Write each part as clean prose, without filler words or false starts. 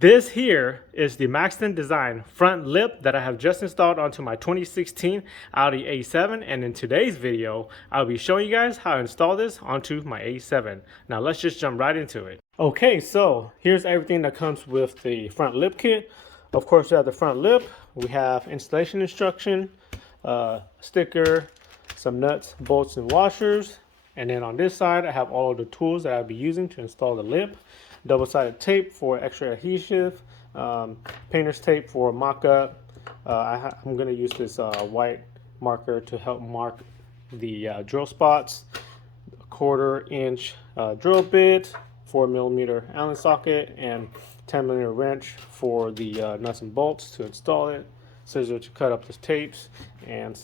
This here is the Maxton Design front lip that I have just installed onto my 2016 Audi A7, and in today's video I'll be showing you guys how to install this onto my A7. Now let's just jump right into it. Okay, so here's everything that comes with the front lip kit. Of course, we have the front lip, we have installation instruction, sticker, some nuts, bolts, and washers, and then on this side I have all of the tools that I'll be using to install the lip. Double-sided tape for extra adhesive, painter's tape for mock-up. I'm going to use this white marker to help mark the drill spots. A 1/4 inch drill bit, 4mm Allen socket, and 10mm wrench for the nuts and bolts to install it. Scissors to cut up the tapes, and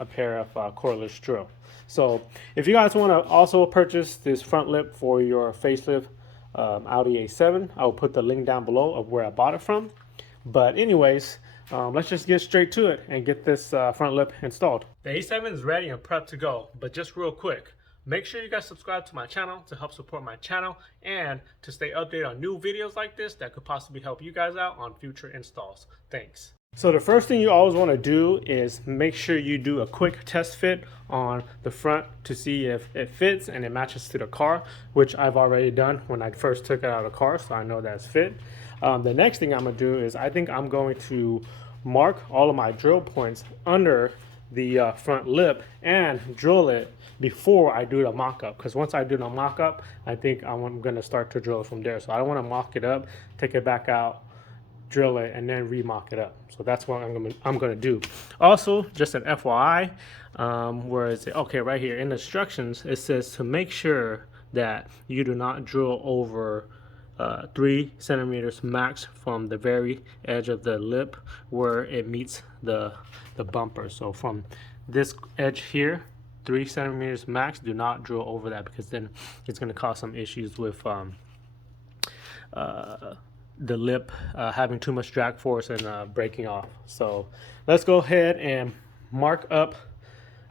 a pair of cordless drill. So if you guys want to also purchase this front lip for your facelift Audi A7, I will put the link down below of where I bought it from. But anyways, let's just get straight to it and get this front lip installed. The A7 is ready and prepped to go, but just real quick, make sure you guys subscribe to my channel to help support my channel and to stay updated on new videos like this that could possibly help you guys out on future installs. Thanks. So the first thing you always want to do is make sure you do a quick test fit on the front to see if it fits and it matches to the car, which I've already done when I first took it out of the car, so I know that's fit. The next thing I'm going to do is I think I'm going to mark all of my drill points under the front lip and drill it before I do the mock-up, because once I do the mock-up, I think I'm going to start to drill from there. So I don't want to mock it up, take it back out, drill it, and then remock it up. So that's what I'm gonna do. Also, just an FYI, where is it? Okay, right here in the instructions it says to make sure that you do not drill over 3 centimeters max from the very edge of the lip where it meets the bumper. So from this edge here, 3 centimeters max, do not drill over that, because then it's going to cause some issues with the lip having too much drag force and breaking off. So let's go ahead and mark up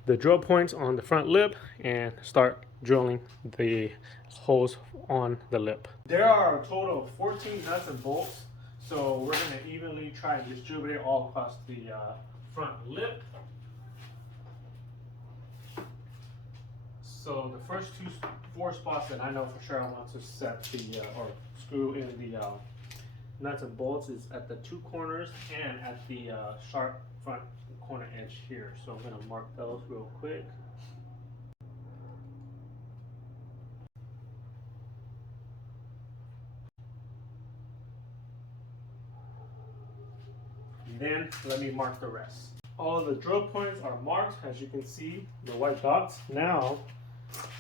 the drill points on the front lip and start drilling the holes on the lip. There are a total of 14 nuts and bolts, so we're going to evenly try and distribute it all across the front lip. So the first 4 spots that I know for sure I want to set the or screw in the nuts and bolts is at the 2 corners and at the sharp front corner edge here. So I'm going to mark those real quick. And then let me mark the rest. All of the drill points are marked, as you can see, the white dots. Now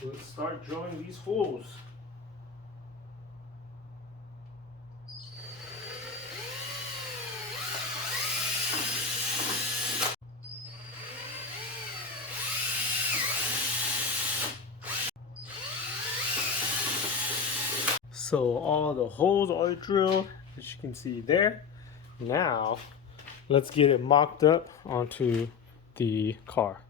let's start drilling these holes. So all the holes are drilled, as you can see there. Now let's get it mocked up onto the car.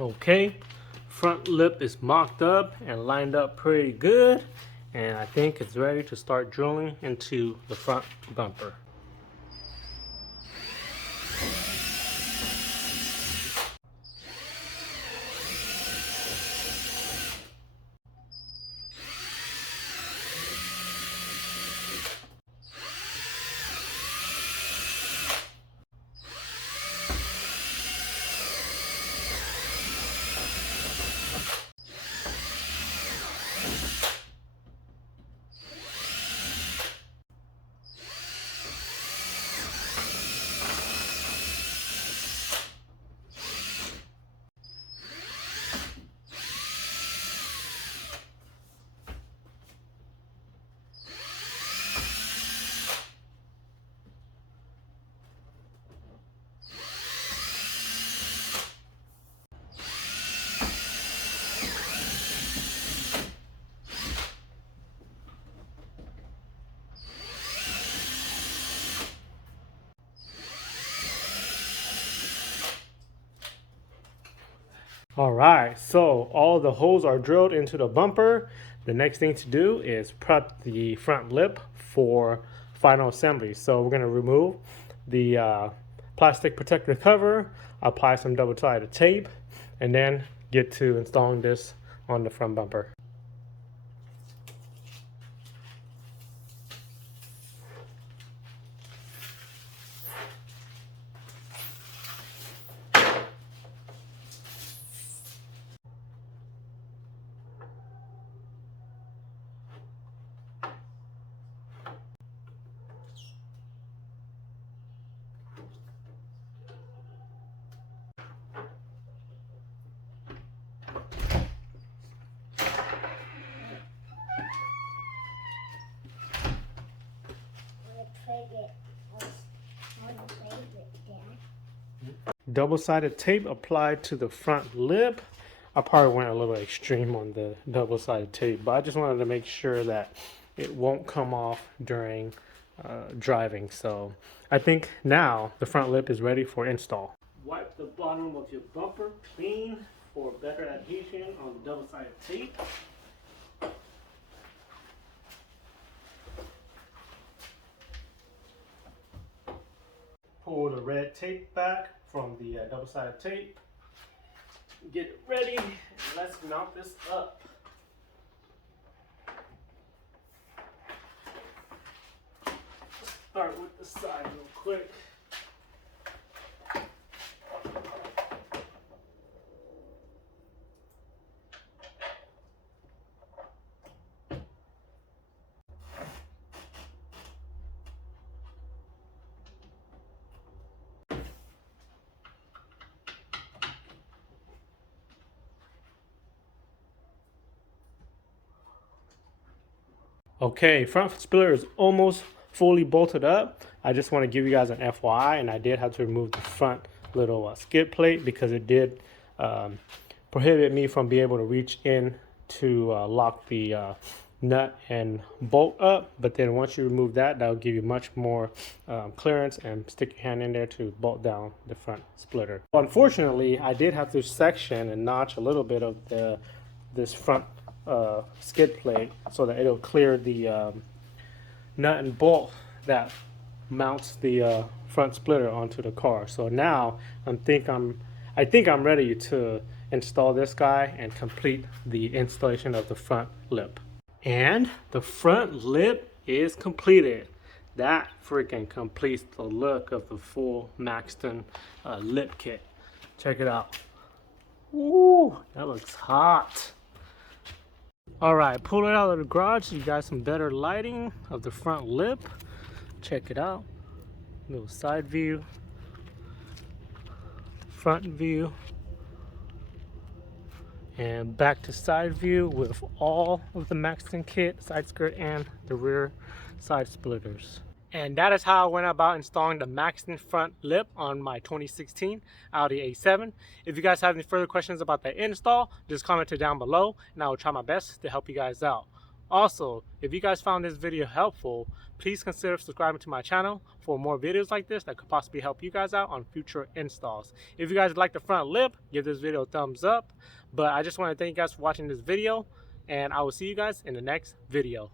Okay, front lip is mocked up and lined up pretty good, and I think it's ready to start drilling into the front bumper. All right, so all the holes are drilled into the bumper. The next thing to do is prep the front lip for final assembly. So we're going to remove the plastic protector cover, apply some double-sided tape, and then get to installing this on the front bumper. Double-sided tape applied to the front lip. I probably went a little extreme on the double-sided tape, but I just wanted to make sure that it won't come off during driving. So I think now the front lip is ready for install. Wipe the bottom of your bumper clean for better adhesion on the double-sided tape. Pull the red tape back from the double-sided tape. Get it ready, and let's mount this up. Start with the side real quick. Okay, front splitter is almost fully bolted up. I just want to give you guys an FYI, and I did have to remove the front little skid plate because it did prohibit me from being able to reach in to lock the nut and bolt up. But then once you remove that, that'll give you much more clearance and stick your hand in there to bolt down the front splitter. Unfortunately, I did have to section and notch a little bit of this front skid plate so that it'll clear the nut and bolt that mounts the front splitter onto the car. So now I think I'm ready to install this guy and complete the installation of the front lip. And the front lip is completed. That freaking completes the look of the full Maxton lip kit. Check it out. Ooh, that looks hot. All right, pull it out of the garage so you got some better lighting of the front lip. Check it out. Little side view, front view, and back to side view with all of the Maxton kit, side skirt, and the rear side splitters. And that is how I went about installing the Maxton front lip on my 2016 Audi A7. If you guys have any further questions about the install, just comment it down below and I will try my best to help you guys out. Also, if you guys found this video helpful, please consider subscribing to my channel for more videos like this that could possibly help you guys out on future installs. If you guys like the front lip, give this video a thumbs up. But I just want to thank you guys for watching this video, and I will see you guys in the next video.